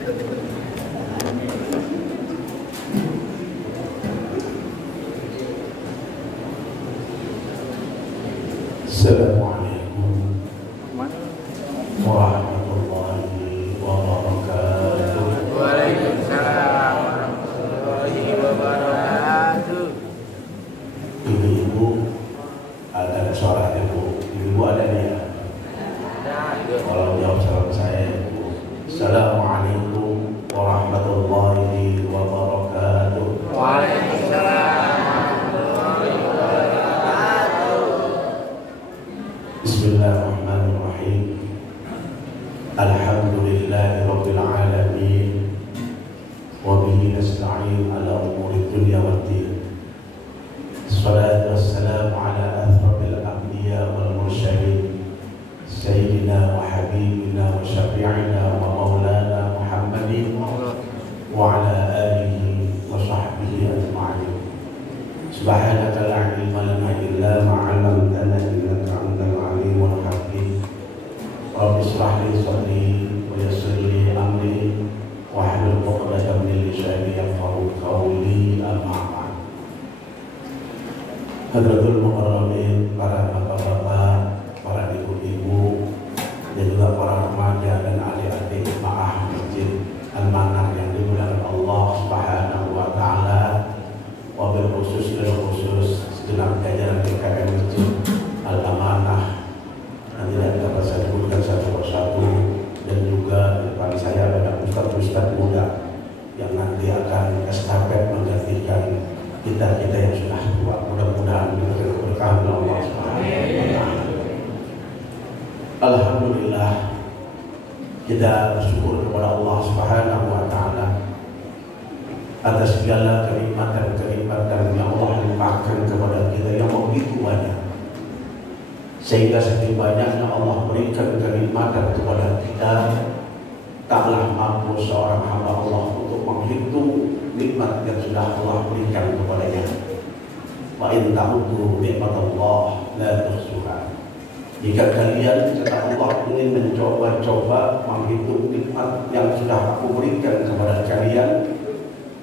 Assalamualaikum warahmatullahi wabarakatuh. Waalaikumsalam warahmatullahi wabarakatuh. Ibu-ibu, ada suara ibu. Ibu ada nih ya? Kalau jawab salam saya, ibu. Assalamualaikum warahmatullahi wabarakatuh. Waalaikumsalam warahmatullahi wabarakatuh. Bismillahirrahmanirrahim. Alhamdulillahi rabbil alamin. Wa bihi nasta'in ala umuri dunya waddin. Assalatu wassalamu ala ashrafil anbiya wal mursalin sayyidina wa habibina wa syafi'ina wa maulana Muhammadin wa ala alihi wa sahbihi ajma'in. Subhanaka la ilma lana illa ma 'allamtana innaka antal alimul hakim. Rabbi shrah li sadri wa yassir li amri wahlul 'uqdatam min lisani yafqahu qawli. Amma ba'd. Hadratul mukarramin, para bapak-bapak, para ibu-ibu, dan juga para remaja dan adik-adik jemaah Masjid Al-Manar yang dimuliakan Allah Subhanahu wa taala. Wabil khusus segenap jajaran PKM Masjid Al-Amanah yang tidak dapat saya sebutkan satu persatu, dan juga di depan saya ada ustaz-ustaz muda yang nanti akan estafet menggantikan kita yang sudah tua. Mudah-mudahan diberikan keberkahan oleh Allah Subhanahu wa taala. Alhamdulillah, kita bersyukur kepada Allah Subhanahu wa taala atas segala kenikmatan yang Allah limpahkan kepada kita yang begitu banyak, sehingga saking banyaknya Allah berikan kenikmatan kepada kita, taklah mampu seorang hamba Allah untuk menghitung nikmat yang sudah Allah berikan kepadanya. Wa in ta'uddu nikmatallah la tuhsuha. Jika kalian kata Allah ingin mencoba-coba menghitung nikmat yang sudah aku berikan kepada kalian,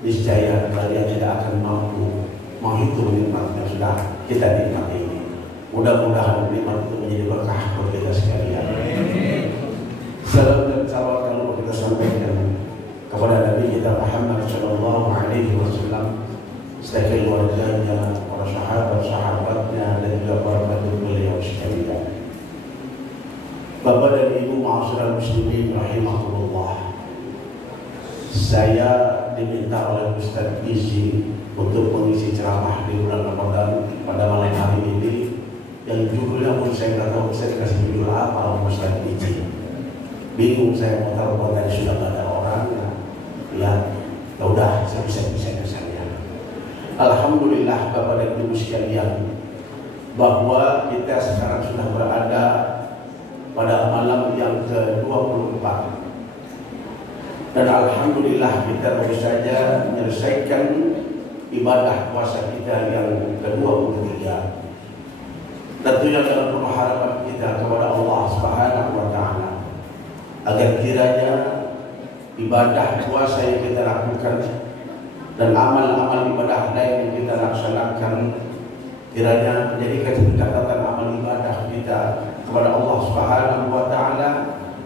niscaya kalian tidak akan mampu menghitung nikmat yang sudah kita nikmati ini. Mudah-mudahan nikmat itu menjadi berkah bagi kita sekalian. Salam dan salawat kalau kita sampaikan kepada Nabi kita Muhammad sallallahu alaihi wasallam, serta keluarganya, para sahabat-sahabatnya, dan juga para penduduk beliau sekalian. Bapak dan Ibu ma'asyiral muslimin rahimakumullah. Saya diminta oleh Ustaz Izi untuk mengisi ceramah di bulan Ramadan pada malam hari ini, yang judulnya pun saya nggak tahu saya kasih judul apa oleh Ustaz Izi. Bingung saya mau taruh tadi sudah nggak ada orang ya udah saya bisa saya. Alhamdulillah Bapak dan Ibu sekalian, bahwa kita sekarang sudah berada pada malam yang ke-24, dan alhamdulillah kita baru saja menyelesaikan ibadah puasa kita yang ke-23. Tentunya dalam penuh harapan kita kepada Allah Subhanahu wa taala agar kiranya ibadah puasa yang kita lakukan dan amal-amal ibadah lain yang kita laksanakan kiranya menjadikan catatan amal ibadah kita kepada Allah Subhanahu wa taala,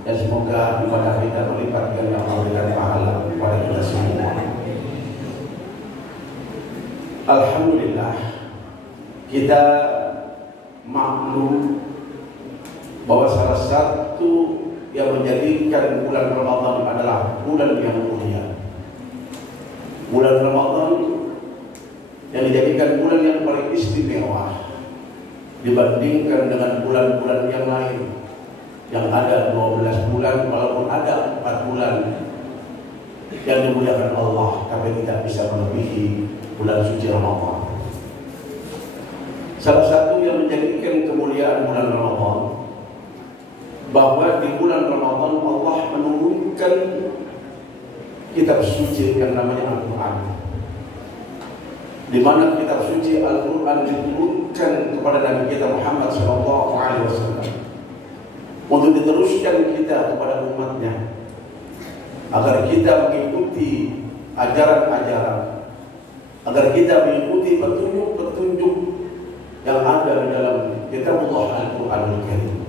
dan semoga ibadah kita berlipat ganda memberikan pahala kepada kita semua. Alhamdulillah, kita maklum bahwa salah satu yang menjadikan bulan Ramadan adalah bulan yang mulia. Bulan Ramadan yang dijadikan bulan yang paling istimewa dibandingkan dengan bulan-bulan yang lain yang ada 12 bulan, walaupun ada 4 bulan yang dimuliakan Allah, tapi tidak bisa melebihi bulan suci Ramadan. Salah satu yang menjadikan kemuliaan bulan Ramadan, bahwa di bulan Ramadan Allah menurunkan kitab suci yang namanya Al-Quran, di mana kitab suci Al-Quran diturunkan kepada Nabi kita Muhammad SAW untuk diteruskan kita kepada umatnya. agar kita mengikuti ajaran-ajaran, agar kita mengikuti petunjuk-petunjuk yang ada di dalam Kitabullah Al-Quranul Karim,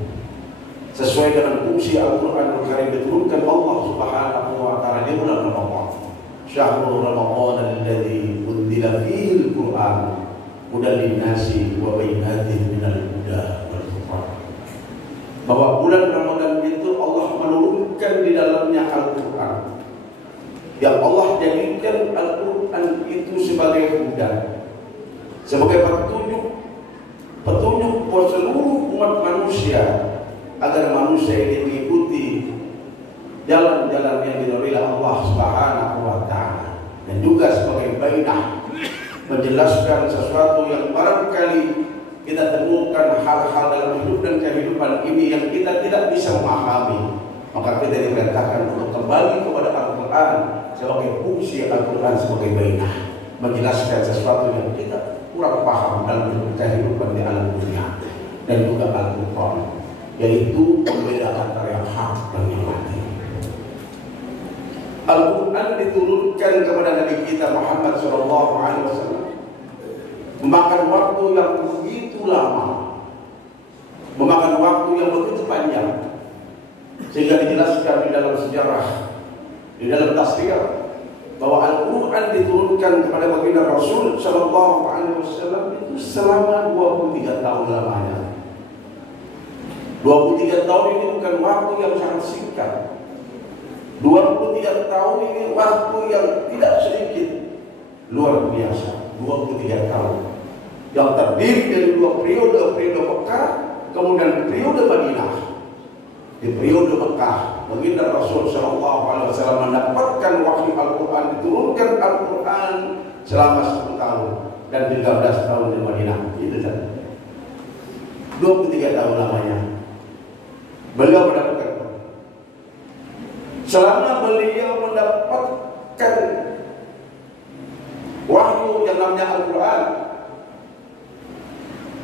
sesuai dengan fungsi Al-Quranul Karim diturunkan Allah Subhanahu wa Ta'ala di bulan Ramadan. Syahrul Ramadan alladzi unzila fihi al-Qur'an hudan lin-nasi wa bayyinatin minal huda wal furqan. Bahwa bulan Ramadan itu Allah menurunkan di dalamnya Al-Quran, yang Allah jadikan Al-Quran itu sebagai huda, sebagai petunjuk buat seluruh umat manusia, agar manusia ini mengikuti jalan-jalan yang diridhoi Allah Subhanahu wa Ta'ala, dan juga sebagai bainah, menjelaskan sesuatu yang barangkali kita temukan hal-hal dalam hidup dan kehidupan ini yang kita tidak bisa memahami, maka kita diperintahkan untuk kembali kepada Al-Quran sebagai fungsi Al-Quran sebagai bainah, menjelaskan sesuatu yang kita kurang paham dalam kehidupan di alam dunia, dan juga Al-Quran, yaitu pembeda antara yang hak dan yang batil. Al-Quran diturunkan kepada Nabi kita Muhammad SAW, memakan waktu yang begitu lama, memakan waktu yang begitu panjang, sehingga dijelaskan di dalam sejarah, di dalam tafsir, bahwa Al-Quran diturunkan kepada baginda Rasul SAW itu selama 23 tahun lamanya. 23 tahun ini bukan waktu yang sangat singkat. 23 tahun ini waktu yang tidak sedikit, luar biasa. 23 tahun yang terdiri dari dua periode Mekah, kemudian periode Madinah. Di periode Mekah, baginda Rasul SAW mendapatkan wahyu Al-Quran, diturunkan Al-Quran selama 10 tahun, dan 13 tahun di Madinah. Itu saja. 23 tahun lamanya beliau mendapatkan. Selama beliau mendapatkan wahyu yang namanya Al-Quran,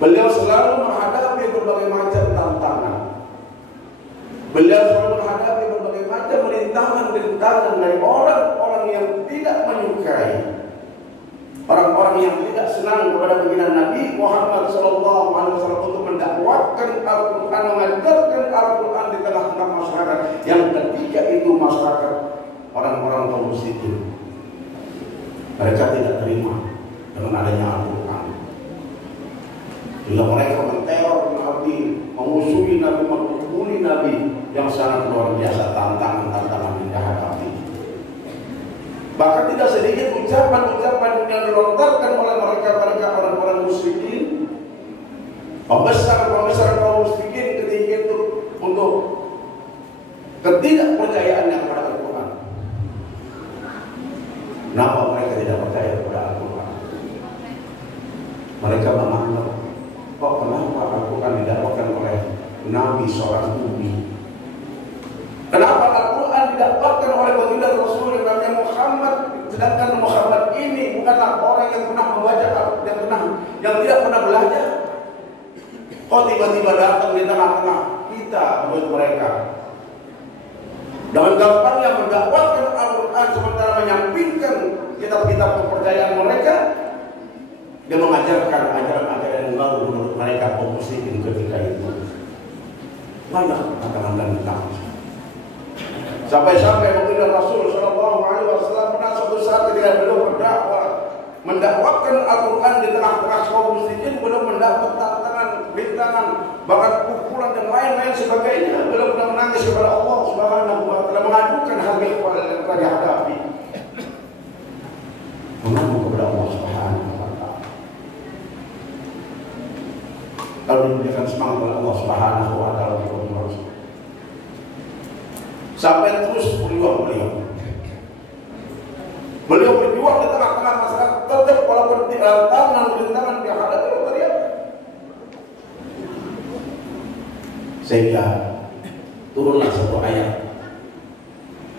beliau selalu menghadapi berbagai macam tantangan. Beliau selalu menghadapi berbagai macam rintangan dari orang-orang yang tidak menyukai, orang-orang yang tidak senang kepada baginda Nabi Muhammad SAW untuk mendakwahkan Al-Quran, mengajarkan Al-Quran di tengah-tengah masyarakat yang ketika itu masyarakat orang-orang kaum muslimin. Mereka tidak terima dengan adanya Al-Quran, sehingga mereka menteror Nabi, memusuhi Nabi, memukuli Nabi, yang sangat luar biasa tantangan yang dihadapi. Bahkan tidak sedikit ucapan-ucapan yang dilontarkan oleh mereka orang-orang musyrikin, pembesar kaum musyrikin ketika itu, untuk ketidakpercayaannya kepada Al-Quran. Kenapa mereka tidak percaya kepada Al-Quran? Mereka menganggap, kok kenapa Al-Quran didakwakan oleh Nabi seorang Nabi? Kenapa Al-Quran didakwakan oleh baginda Rasul yang namanya Muhammad, sedangkan Muhammad ini bukanlah orang yang pernah membaca, yang tidak pernah belajar? Kok tiba-tiba datang di tengah-tengah kita menurut mereka dengan gampangnya mendakwakan Al-Quran, sementara menyampingkan kitab-kitab kepercayaan mereka? Dia mengajarkan ajaran-ajaran yang baru menurut mereka kaum muslimin ketika itu. Banyak tantangan. Sampai-sampai baginda Rasul SAW pernah suatu saat ketika beliau mendakwakan Al-Quran di tengah-tengah kaum muslimin, beliau mendapat tantangan, rintangan, bahkan pukulan dan lain-lain sebagainya. Beliau pernah menangis kepada Allah Subhanahu wa Ta'ala, mengadukan hal yang telah dihadapi, mengadu kepada Allah Subhanahu wa Ta'ala. Lalu diberikan semangat oleh Allah Subhanahu wa Ta'ala sampai terus beliau berjuang di tengah-tengah masyarakat, tetap walaupun rintangan dihadapi, teriak. Sehingga turunlah satu ayat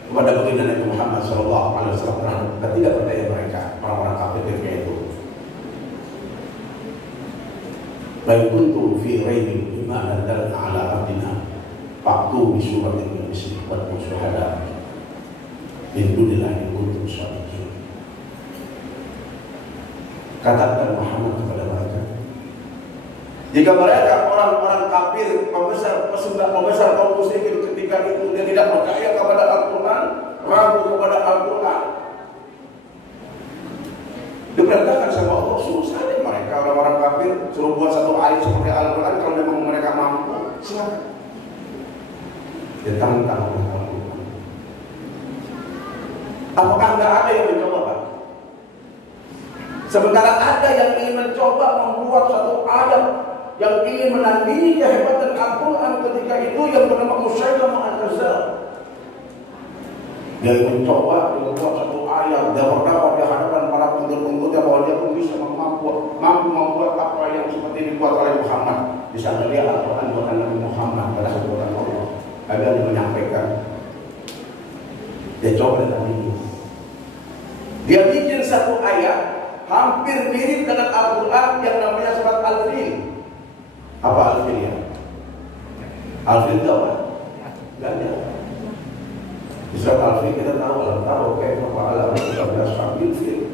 kepada baginda Nabi Muhammad SAW terhadap ketidakpercayaan mereka, orang-orang kafir ketika itu. Baik kuntum fi raibin mimma nazzalna ala abdina fa'tu bi suratin min mislihi wad'u syuhada. Indunilah in kuntum shadiqin. Katakan Muhammad kepada mereka, jika mereka orang-orang kafir, pembesar kaum musyrikin ketika itu dia tidak percaya kepada Al-Quran, ragu kepada Al-Quran, diperintahkan sama Allah, suruh saja mereka orang-orang kafir, suruh buat satu ayat seperti Al-Quran. Kalau memang mereka mampu, silakan. Ditantang oleh Al-Quran. Apakah tidak ada yang mencoba, Pak? Sementara ada yang ingin mencoba membuat satu ayat yang ingin menandingi kehebatan Al-Quran ketika itu, yang bernama Musailamah Al-Kadzdzab. Dia mencoba membuat satu ayat, dia berdakwah di hadapan para pengikut-pengikutnya bahwa dia pun bisa mampu membuat apa yang seperti dibuat oleh Muhammad. Di sana dia Al-Quran bukan Nabi Muhammad, pada sebutan Allah. Agar dia menyampaikan, dia coba dengan ini. Dia bikin satu ayat hampir mirip dengan Al-Quran yang namanya surat Al-Fil. Apa Al-Fil ya? Al-Fil itu apa? Gajah. Di surat Al-Fil kita tahu, alam tahu kayak apa alam sambil fil.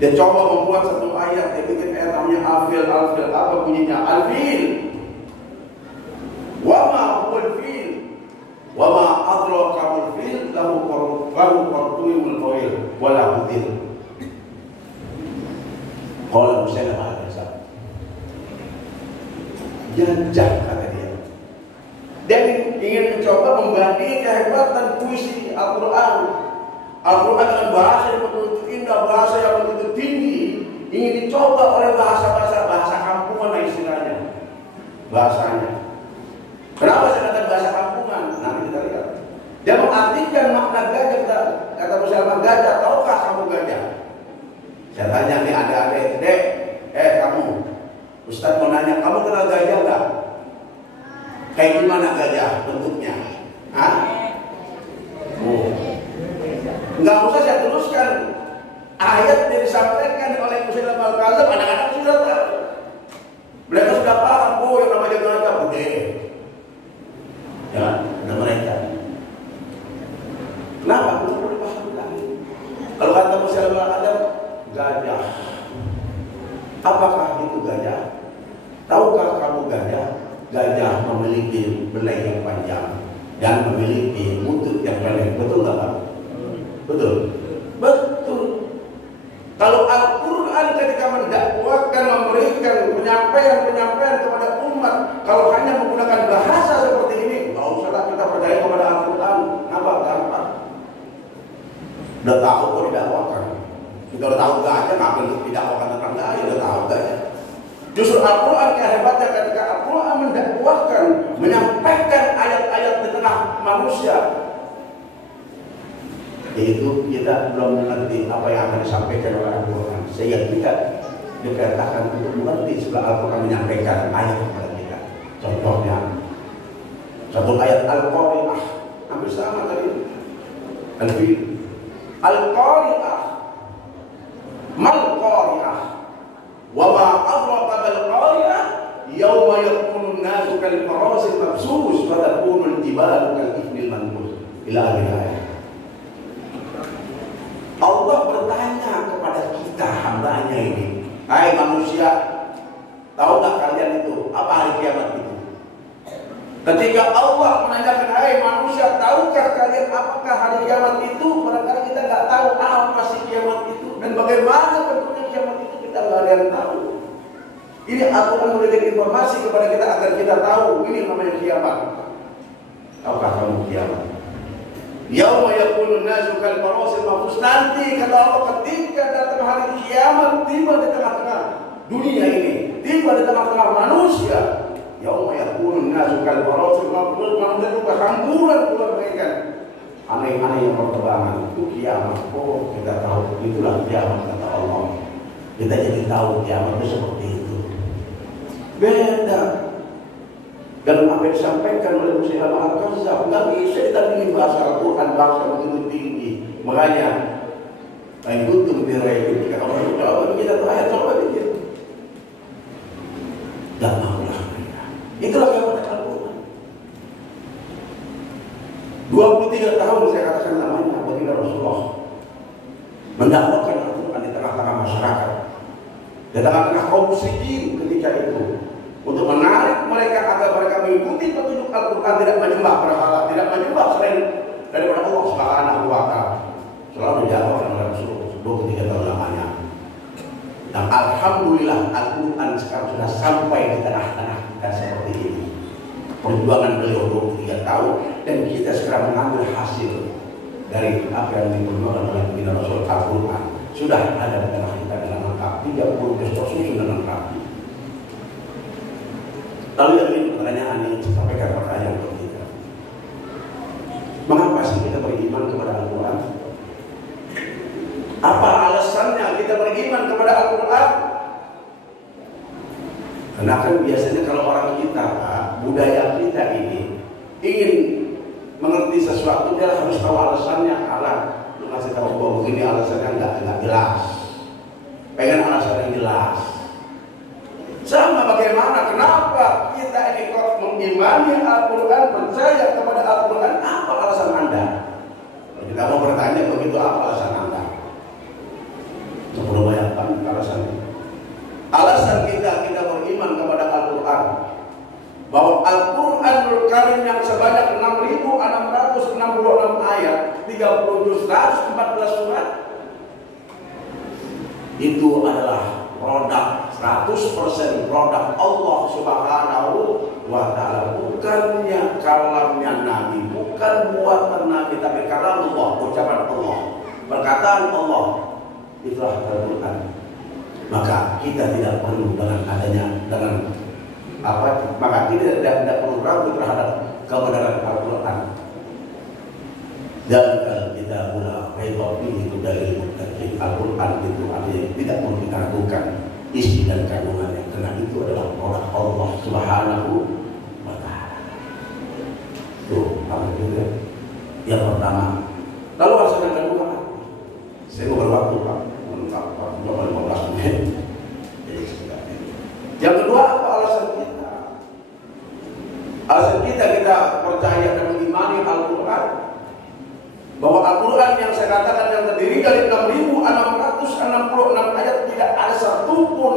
Dia coba membuat satu ayat, dia bikin ayat namanya Al-Fil. Al-Fil apa bunyinya? Al-Fil. Wa ma huwal fil? Wa ma adraka bil fil? Lahu qartuwul tawil wa lahu dhil. Qala Musailamah Al-Kadzdzab. Jajah, kata dia. Dan ingin mencoba membandingkan kehebatan puisi Al-Quran. Al-Quran dengan bahasa yang begitu indah, bahasa yang begitu tinggi, ingin dicoba oleh bahasa kampungan lah istilahnya. Bahasanya. Kenapa saya katakan bahasa kampungan? Nanti kita lihat. Dia mengartikan makna gajah. Kata Musailamah, gajah. Tahukah kamu gajah? Saya tanya nih adik-adik, dek, kamu, Ustaz mau nanya, kamu kenal gajah enggak? Kayak gimana gajah bentuknya? Hah? Oh. Enggak usah saya teruskan. Ayat yang disampaikan oleh Musailamah Al-Kadzdzab, anak-anak sudah tahu. Mereka sudah paham, oh yang namanya gajah, udah. Ya, ada mereka. Kenapa? Belum boleh paham lagi. Kalau kata Musailamah Al-Kadzdzab, gajah. Apakah itu gajah? Tahukah kamu gajah? Gajah memiliki belai yang panjang dan memiliki buntut yang pendek. Betul nggak, Pak? Betul. Betul. Kalau Al-Quran ketika mendakwakan, memberikan penyampaian kepada umat, kalau hanya menggunakan bahasa seperti ini, nggak usahlah kita percaya kepada Al-Quran. Kenapa? Gampang. Udah tahu kok didakwakan. Kita udah tahu gajah, ngapain untuk didakwakan tentang gajah? Udah tahu gajah. Justru Al-Quran kehebatnya ketika Al-Quran mendakwahkan, menyampaikan ayat-ayat di tengah manusia. Yaitu kita belum mengerti apa yang akan disampaikan oleh Al-Quran, sehingga kita diperintahkan untuk mengerti setelah Al-Quran menyampaikan ayat kepada kita. Contohnya satu ayat Al-Qari'ah, hampir sama tadi. Al-Fil. Al-Qari'ah, mal Qari'ah, wa ma adraka bil Qari'ah, yauma yakunu an-nasu kal farasil mabsus wa takunu al-jibalu kal ifnil manfus. Ila akhir ayat. Allah bertanya kepada kita hambanya ini, hai manusia, tahu nggak kalian itu apa hari kiamat itu? Ketika Allah menanyakan, hai manusia, tahukah kalian apakah hari kiamat itu? Barangkali kita nggak tahu apa sih kiamat itu dan bagaimana bentuknya kiamat itu, kita nggak ada yang tahu. Ini Al-Quran memberikan informasi kepada kita agar kita tahu ini namanya kiamat. Tahukah kamu kiamat? Yauma yakunun nasu kal farasil mabthus, nanti kata Allah ketika datang hari kiamat, tiba di tengah-tengah dunia ini, tiba di tengah-tengah manusia. Yauma yakunun nasu kal farasil mabthus, manusia itu kehancuran keluar mereka. Aneh-aneh yang berterbangan, itu kiamat. Oh, kita tahu itulah kiamat kata Allah. Kita jadi tahu kiamat itu seperti itu. Beda. Dan apa yang disampaikan oleh Musailamah Al-Kadzdzab nggak bisa ditandingi bahasa Al-Quran, bahasa begitu tinggi. Makanya ikut birai ketika orang itu coba kita tuh ayat coba dikit. Dan maulah mereka. Itulah kepada Al-Quran. 23 tahun saya katakan namanya, bagi mendakwakan Al-Quran di tengah-tengah masyarakat, di tengah-tengah kaum muslimin ketika itu, untuk menarik mereka agar mereka mengikuti petunjuk Al-Quran, tidak menyembah berhala, tidak menyembah selain daripada Allah Subhanahu wa Ta'ala. Selalu dijawabkan oleh Rasulullah 23 tahun lamanya. Dan alhamdulillah Al-Quran sekarang sudah sampai di tengah-tengah kita seperti ini. Perjuangan beliau 23 tahun dan kita sekarang mengambil hasil dari apa yang diperjuangkan oleh Nabi Rasul. Al-Quran sudah ada di tengah kita dengan lengkap, 30 juz tersusun dengan rapi. Lalu yang ini pertanyaan yang saya sampaikan, pertanyaan untuk kita, mengapa sih kita beriman kepada Al-Quran? Apa alasannya kita beriman kepada Al-Quran? Karena kan biasanya kalau orang kita, budaya kita ini ingin mengerti sesuatu, dia harus tahu alasannya. Lu ngasih tahu bahwa begini alasannya nggak jelas. Pengen alasan yang jelas. Sama bagaimana? Kenapa kita ini kok mengimani Al-Quran, percaya kepada Al-Quran? Apa alasan Anda? Kalau kita mau bertanya begitu, apa alasan Anda? Coba bayangkan alasannya. Alasan kita beriman kepada Al-Quran, bahwa Al-Quranul Karim yang sebanyak 6.666 ayat, 30 juz, 114 surat, itu adalah produk 100% produk Allah Subhanahu wa Ta'ala, bukannya kalamnya Nabi, bukan buatan Nabi, tapi kalam Allah, ucapan Allah, perkataan Allah. Itulah Al-Quran. Maka kita tidak perlu dengan adanya maka kita tidak perlu ragu terhadap kebenaran Al-Quran. Dan kalau kita mulai itu dari Al-Quran itu artinya tidak perlu kita ragukan isi dan kandungannya, karena itu adalah produk Allah Subhanahu wa Ta'ala. Tuh, apa itu? Yang pertama. Lalu alasan yang kedua, saya mau berwaktu Pak, 15 menit. Yang kedua, apa alasan kita? Alasan kita percaya dan mengimani Al-Quran, bahwa Al-Quran yang saya katakan yang terdiri dari 6.666 ayat, tidak ada satupun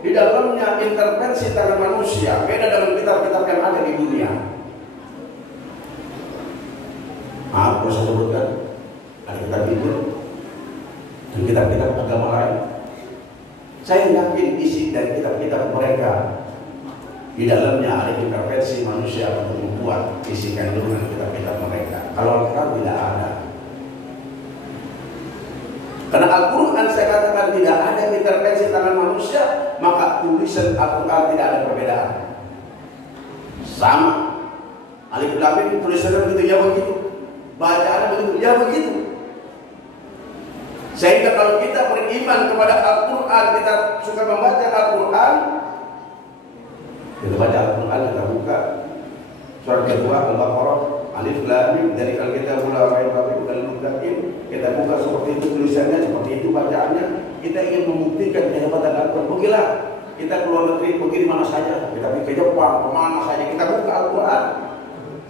di dalamnya intervensi tangan manusia. Beda dengan kitab-kitab yang ada di dunia. Apa saya sebutkan? Ada kitab itu dan kitab-kitab agama lain. Saya yakin isi dari kitab-kitab mereka di dalamnya ada intervensi manusia untuk membuat isi kandungan kitab-kitab mereka. Kalau Al-Quran tidak ada. Karena Al-Quran saya katakan tidak ada intervensi tangan manusia, maka tulisan Al-Quran tidak ada perbedaan. Sama. Alif Lam Mim tulisannya begitu, ya begitu. Bacaannya begitu, ya begitu. Sehingga kalau kita beriman kepada Al-Quran, kita suka membaca Al-Quran, kita baca Al-Quran, kita buka surat kedua Al-Baqarah, Alif Lam Mim, dari Al-Kitab la raiba fihi hudal lil muttaqin, kita buka seperti itu tulisannya, seperti itu bacaannya. Kita ingin membuktikan kehebatan Al-Quran. Pergilah kita keluar negeri, pergi di mana saja, kita pergi ke Jepang, kemana saja, kita buka Al-Quran.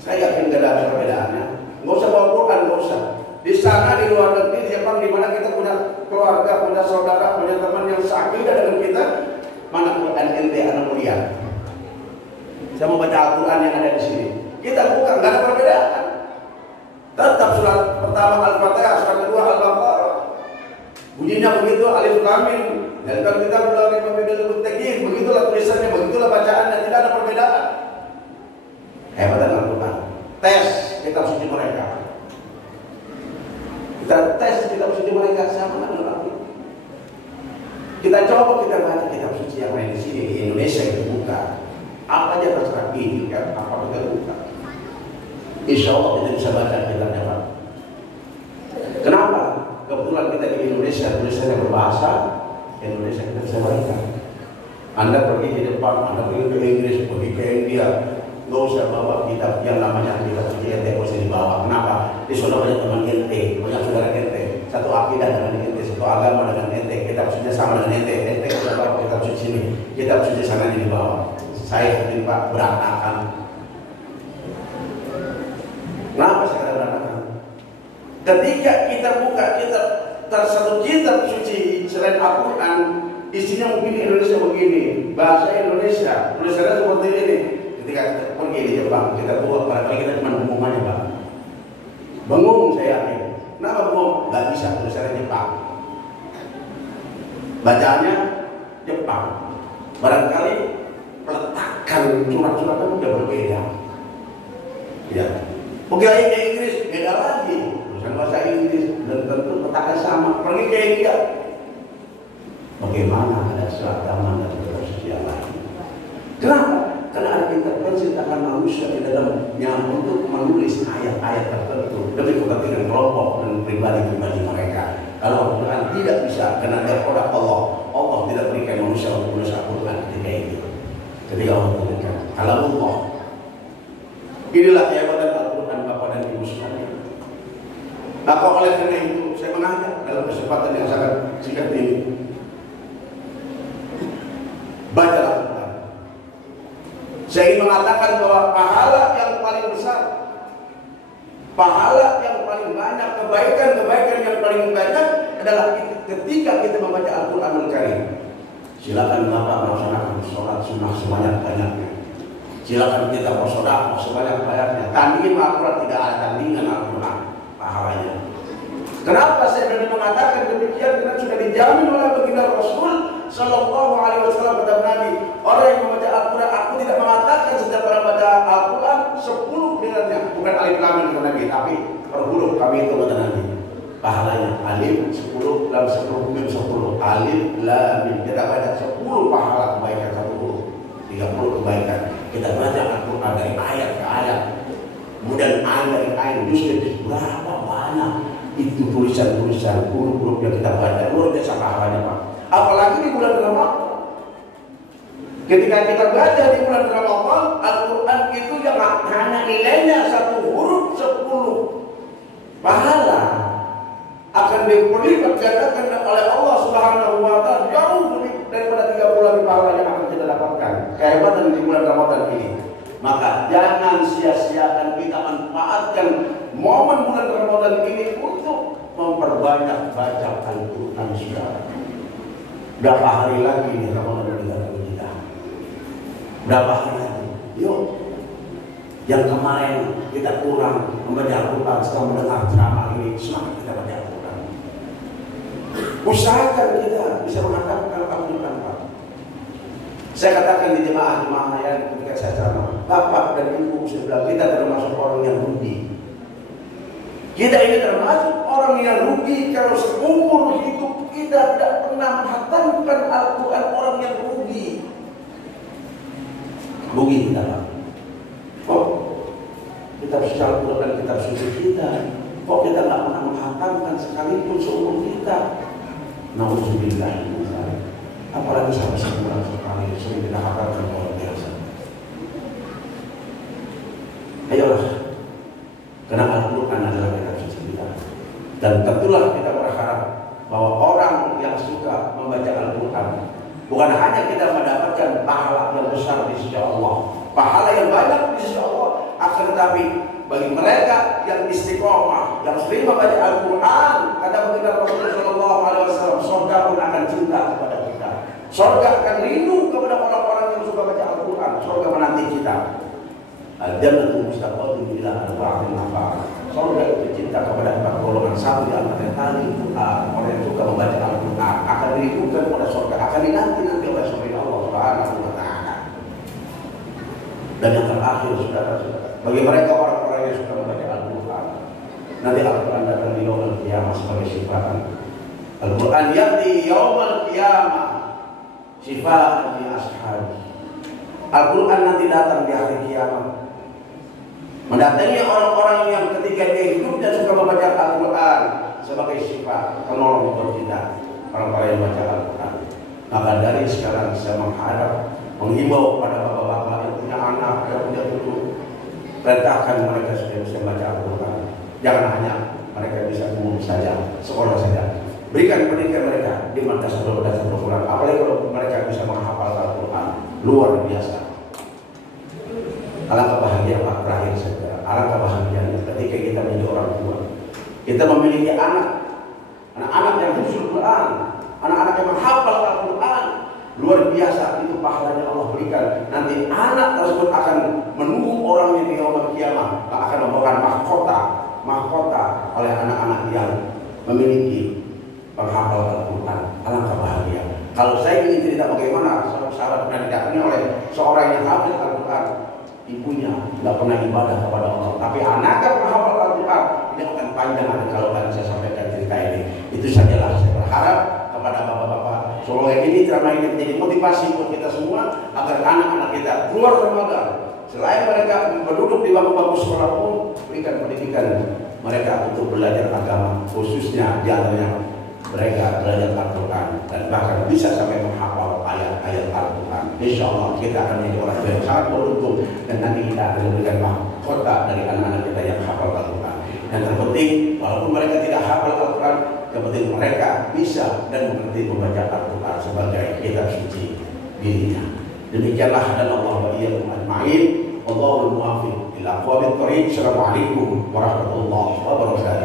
Saya yakin tidak ada perbedaannya. Nggak usah bawa Quran, nggak usah. Di sana, di luar negeri, di Jepang, di mana kita punya keluarga, punya saudara, punya teman yang seakidah dengan kita, mana Quran ente anak mulia. Saya mau baca Al-Quran yang ada di sini. Kita buka, nggak ada perbedaan. Tetap surat pertama Al-Fatihah, surat kedua Al-Baqarah. Bunyinya begitu, Alif Lam Mim. Dan kalau kita belajar pembedaan muttaqin, begitulah tulisannya, begitulah bacaannya, tidak ada perbedaan. Hebat Al-Quran. Tes kitab suci mereka. Kita tes kitab suci mereka sama dengan Al-Quran. Kita coba kita baca kitab suci yang lain di sini di Indonesia itu buka. Apa aja terserah ini kan, apa kita buka. Insya Allah kita bisa baca kitabnya Pak. Kenapa? Kebetulan kita di Indonesia tulisannya berbahasa Indonesia, kita bisa baca. Anda pergi ke Jepang, Anda pergi ke Inggris, pergi ke India, nggak usah bawa kitab yang namanya kitab suci ente, nggak usah dibawa. Kenapa? Di sana banyak teman ente, banyak saudara ente, satu akidah dengan ente, satu agama dengan ente, kitab suci sama dengan ente. Ente kita bawa kitab suci ini, kitab suci sana ini dibawa. Saya Pak berantakan. Kenapa saya berantakan? Ketika kita buka kitab satu kitab suci selain Al-Quran, isinya mungkin Indonesia begini, bahasa Indonesia, tulisannya seperti ini. Ketika kita pergi di Jepang, kita buat barangkali kita cuma bengong aja Pak. Bengong saya yakin. Kenapa bengong? Gak bisa tulisannya Jepang. Bacaannya Jepang. Barangkali peletakan surat-suratnya udah berbeda. Ya. Pergi lagi ke Inggris, beda lagi. Tulisan bahasa Inggris dan tentu letaknya sama. Pergi ke India. Bagaimana ada seragaman dan proses yang lain? Kenapa? Karena ada intervensi tangan manusia di dalamnya untuk menulis ayat-ayat tertentu demi kepentingan kelompok dan pribadi-pribadi mereka. Kalau Al-Quran tidak bisa, karena dia produk Allah. Allah tidak berikan manusia untuk menulis Al-Quran ketika itu. Ketika Allah berikan kalau Allah. Inilah kehebatan Al-Quran Bapak dan Ibu sekalian. Maka oleh karena itu saya mengajak dalam kesempatan yang sangat singkat ini, baca Al-Quran. Saya ingin mengatakan bahwa pahala yang paling besar, pahala yang paling banyak, kebaikan-kebaikan yang paling banyak adalah ketika kita membaca Al-Quranul Karim. Silakan Bapak melaksanakan sholat sunnah sebanyak-banyaknya. Silakan kita bersedekah sebanyak-banyaknya. Tandingin Al-Quran, tidak ada tandingan Al-Quran pahalanya. Kenapa saya berani mengatakan demikian? Karena sudah dijamin oleh baginda Rasul Sallallahu Alaihi Wasallam kata Nabi, orang yang membaca Al-Quran, aku tidak mengatakan setiap orang baca Al-Quran 10 dengannya, bukan alif lam mim kata Nabi, tapi per huruf kami itu kata Nabi. Pahalanya alif 10, lam 10, mim 10, alif lam mim. Kita baca 10 pahala kebaikan satu huruf, 30 kebaikan. Kita baca Al-Quran dari ayat ke ayat, kemudian ayat dari ayat, juz berapa banyak itu tulisan-tulisan huruf-huruf yang kita baca, luar biasa pahalanya Pak. Apalagi di bulan Ramadan. Ketika kita baca di bulan Ramadan, Al-Quran itu yang hanya nilainya satu huruf 10 pahala akan dilipat gandakan oleh Allah Subhanahu wa Ta'ala jauh lebih daripada 30 lebih pahala yang akan kita dapatkan. Kehebatan di bulan Ramadan ini. Maka jangan sia-siakan kita manfaatkan momen bulan Ramadan ini untuk memperbanyak baca Al-Quran saudara. Berapa hari lagi nih Ramadan meninggalkan kita? Berapa hari lagi? Yuk. Yang kemarin kita kurang membaca Al-Quran, setelah mendengar ceramah ini semangat kita baca Al-Quran. Usahakan kita bisa mengatakan Al-Quran Pak. Saya katakan di jemaah-jemaah yang ketika saya ceramah, Bapak dan Ibu saya bilang kita termasuk orang yang rugi. Kita ini termasuk orang yang rugi kalau seumur hidup kita tidak pernah menghatamkan Al-Quran, orang yang rugi. Rugi kita Pak. Kok kita bisa Al-Quran, kitab suci kita, kok kita tidak pernah menghatamkan sekalipun seumur kita? Nauzubillah. Apalagi sampai sebulan sekali sering kita hatamkan luar biasa. Ayolah, karena Al-Quran adalah kitab suci kita. Dan tentulah kita berharap bahwa orang yang suka membaca Al-Quran bukan hanya kita mendapatkan pahala yang besar di sisi Allah, pahala yang banyak di sisi Allah, akan tetapi bagi mereka yang istiqomah, yang sering membaca Al-Quran, kata baginda Rasulullah Sallallahu Alaihi Wasallam, surga pun akan cinta kepada kita. Surga akan rindu kepada orang-orang yang suka baca Al-Quran. Surga menanti kita. Al-jannatu mustaqbalun ila arba'in nafar. Surga itu cinta kepada 4 golongan. Satu di antara tadi Quran. Orang yang suka membaca Al-Quran akan dirindukan pada surga, akan dinanti oleh surga Allah Subhanahu wa Ta'ala. Dan yang terakhir saudara-saudara, bagi mereka orang-orang yang suka membaca Al-Quran, nanti Al-Quran datang di yaumul qiyamah sebagai sifatan. Al-Quran ya'ti yaumul qiyamah sifatan li ashabi. Al-Quran nanti datang di hari kiamat, mendatangi orang-orang yang ketika dia hidup dan suka membaca Al-Quran sebagai sifat penolong untuk kita, orang-orang yang membaca Al-Quran. Maka dari sekarang saya menghimbau pada bapak-bapak yang punya anak, yang punya cucu, perintahkan mereka supaya bisa membaca Al-Quran. Jangan hanya mereka bisa umum saja, sekolah saja. Berikan pendidikan mereka di madrasah-madrasah Al-Quran. Apalagi kalau mereka bisa menghafal Al-Quran, luar biasa. Alangkah bahagia Pak, terakhir saja. Alangkah bahagianya ketika kita menjadi orang tua, kita memiliki anak anak-anak yang hafal Quran, anak-anak yang menghafal Al-Quran, luar biasa itu pahalanya Allah berikan. Nanti anak tersebut akan menunggu orangnya di yaumul kiamah, akan membawa mahkota oleh anak-anak yang memiliki penghafal Al-Quran. Alangkah bahagia. Kalau saya ingin cerita bagaimana sahabat pernah didatangi oleh seorang yang hafal Al-Quran, ibunya tidak pernah ibadah kepada Allah, tapi anaknya menghafal Al-Quran. Ini akan panjang kalau saya sampaikan cerita ini. Itu sajalah saya berharap kepada bapak-bapak Solo ini, ceramah ini menjadi motivasi untuk kita semua agar anak-anak kita keluar Ramadan, selain mereka berduduk di bangku-bangku sekolah pun berikan pendidikan mereka untuk belajar agama, khususnya di antaranya mereka belajar Al-Quran dan bahkan bisa sampai menghafal ayat-ayat Al-Quran. Insya Allah kita akan menjadi orang yang sangat beruntung dan nanti kita akan memberikan mahkota dari anak-anak kita yang hafal Al-Quran. Yang terpenting, walaupun mereka tidak hafal Al-Quran, yang penting mereka bisa dan mengerti membaca Al-Quran sebagai kitab suci dirinya. Demikianlah dan Allah wa iyyakum ajma'in. Allahul muwaffiq ila aqwamit thoriq. Assalamualaikum warahmatullahi wabarakatuh.